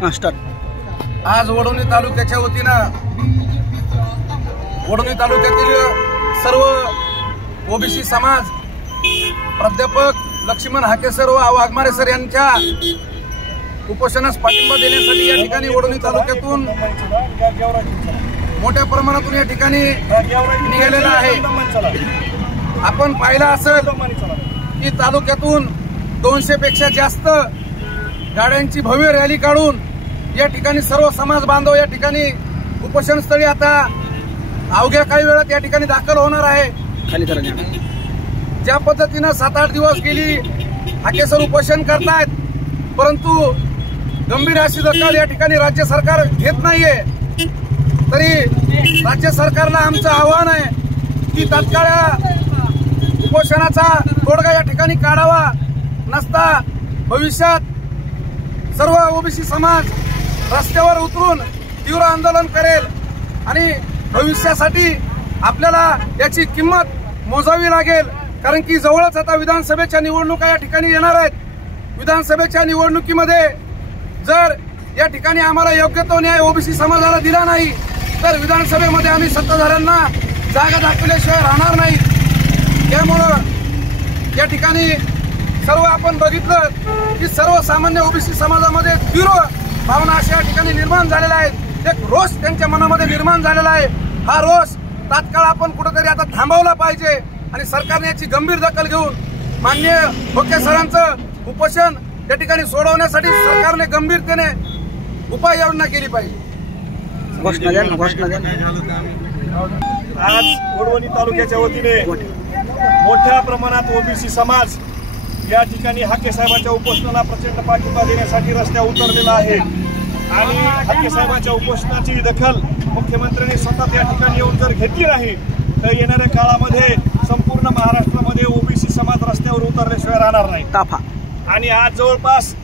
आज वडवणी तालुक्याच्या वतीनं वडवणी तालुक्यातील सर्व ओबीसी समाज प्राध्यापक लक्ष्मण हाकेसर व वाघमारे सर यांच्या उपोषणास पाठिंबा देण्यासाठी या ठिकाणी वडवणी तालुक्यातून मोठ्या प्रमाणातून या ठिकाणी निघालेला आहे। आपण पाहिलं असेल की तालुक्यातून 200 पेक्षा जास्त गाड्यांची भव्य रॅली काढून या ठिकाणी सर्व समाज बांधव या ठिकाणी उपोषणस्थळी आता अवघ्या काही वेळात या ठिकाणी दाखल होणार आहे। ज्या पद्धतीनं 7-8 दिवस गेली हाकेसर उपोषण करतायत, परंतु गंभीर अशी दखल या ठिकाणी राज्य सरकार घेत नाहीये। तरी राज्य सरकारला आमचं आव्हान आहे की तात्काळ उपोषणाचा तोडगा या ठिकाणी काढावा, नसता भविष्यात सर्व ओबीसी समाज रस्त्यावर उतरून तीव्र आंदोलन करेल आणि भविष्यासाठी आपल्याला याची किंमत मोजावी लागेल। कारण की जवळच आता विधानसभेच्या निवडणुका या ठिकाणी येणार आहेत। विधानसभेच्या निवडणुकीमध्ये जर या ठिकाणी आम्हाला योग्य तो न्याय ओबीसी समाजाला दिला नाही तर विधानसभेमध्ये आम्ही सत्ताधाऱ्यांना जागा दाखवल्याशिवाय राहणार नाही। त्यामुळं या ठिकाणी सर्व आपण बघितलं की सर्वसामान्य ओबीसी समाजामध्ये तीव्र भावना अशा या ठिकाणी निर्माण झालेल्या आहेत। एक रोष त्यांच्या मनामध्ये निर्माण झालेला आहे। हा रोष तात्काळ आपण कुठेतरी आता थांबवला पाहिजे आणि सरकारने याची गंभीर दखल घेऊन माननीय खोके सरांचं उपोषण या ठिकाणी सोडवण्यासाठी सरकारने गंभीरतेने उपाययोजना केली पाहिजे। आज वडवणी तालुक्याच्या वतीने मोठ्या प्रमाणात ओबीसी समाज या ठिकाणी हाके साहेबांच्या उपोषणाला प्रचंड पाठिंबा देण्यासाठी रस्त्यावर उतरलेला आहे आणि हाके साहेबांच्या उपोषणाची दखल मुख्यमंत्र्यांनी स्वतः या ठिकाणी येऊन जर घेतली नाही तर येणाऱ्या काळामध्ये संपूर्ण महाराष्ट्रामध्ये ओबीसी समाज रस्त्यावर उतरल्याशिवाय राहणार नाही। ताफा आणि आज जवळपास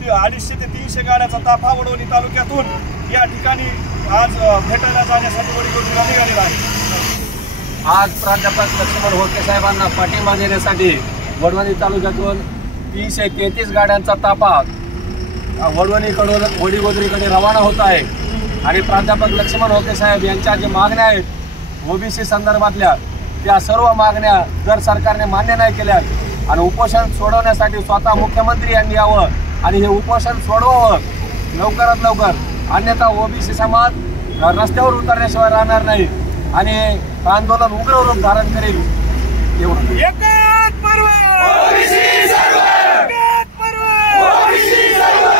250 ते 300 गाड्याचा ताफा वडवणी तालुक्यातून या ठिकाणी आज भेटायला जाण्यासाठी वडीगोद्रीला निघालेला आहे। आज प्राध्यापक लक्ष्मण होके साहेबांना पाठिंबा देण्यासाठी वडवणी तालुक्यातून 333 गाड्यांचा ताफा वडवणीकडून वडीगोद्रीकडे रवाना होत आहे आणि प्राध्यापक लक्ष्मण होके साहेब यांच्या ज्या मागण्या आहेत ओबीसी संदर्भातल्या त्या सर्व मागण्या जर सरकारने मान्य नाही केल्या आणि उपोषण सोडवण्यासाठी स्वतः मुख्यमंत्री यांनी यावं आणि हे उपोषण सोडवावं लवकरात लवकर, अन्यथा ओबीसी समाज रस्त्यावर उतरल्याशिवाय राहणार नाही आणि आंदोलन उग्र रूप धारण करेल। एकच पर्व ओबीसी सर्व, एकच पर्व ओबीसी सर्व।